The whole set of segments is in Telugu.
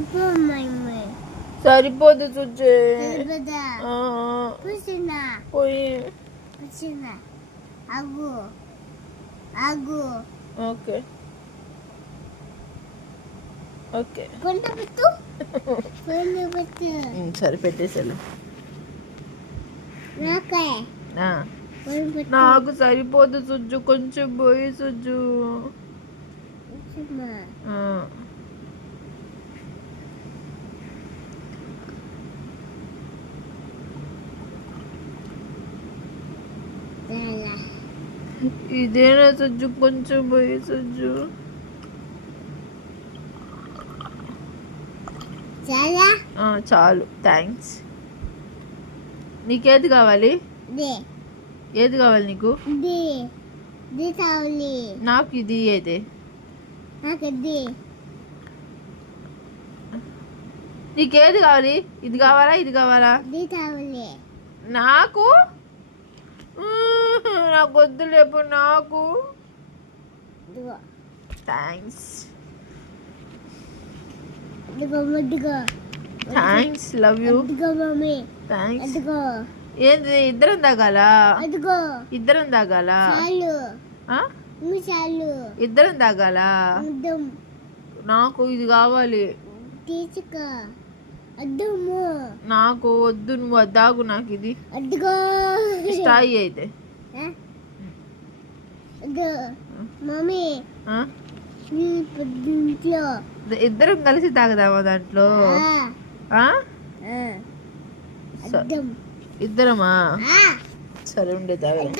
ఇప్పుడు మమ్మీ సరిపోదు సుజ్జు. సరిపోదా కూర్చున్నా పోయి కూర్చున్నా ఆగు ఆగు ఓకే ఓకే కొండ పెట్టు కొండ పెట్టు సరే పెట్టేసాను. నాకే నాకు సరిపోదు సుజ్జు, కొంచెం పోయి సుజ్జు. ఇదేనా సుజ్జు, కొంచెం పోయి సుజ్జు. చాలు థ్యాంక్స్. నీకేది కావాలి? ఏది కావాలి నీకు? నాకు ఇది ఏది? నీకేది కావాలి? ఇది కావాలా ఇది కావాలా? నాకు నాకు వద్దు లేపు నాకు. Thanks thanks love you thanks. ఏంది ఇద్దరం తాగాల? ఇద్దరం తాగాల? ఇద్దరం తాగాల? నాకు ఇది కావాలి. నాకు వద్దు, నువ్వు అద్దాగు. నాకు ఇది స్టాయి అయితే ఇద్దరం కలిసి తాగదామా దాంట్లో? ఇద్దరమా? సరే ఉండే తాగదా.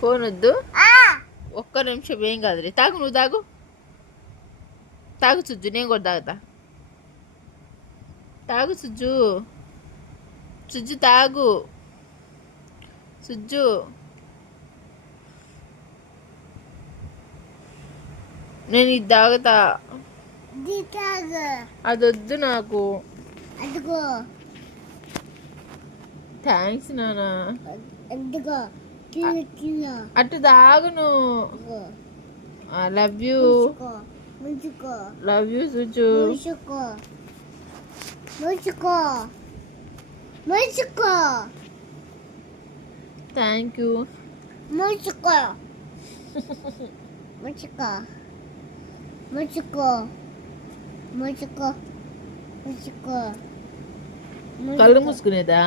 ఫోన్ వద్దు. ఒక్క నిమిషం ఏం కాదులే. తాగు, నువ్వు తాగు. తాగు సుజ్జు, నేను కూడా తాగుతా. తాగు సుజ్జు, సుజ్జు తాగు సుజ్జు. నేను ఇది తాగుతా. అది వద్దు నాకు. థ్యాంక్స్ నానా. అటు తాగును. Love you love you Suju. Thank you. కళ్ళు మూసుకునేదా?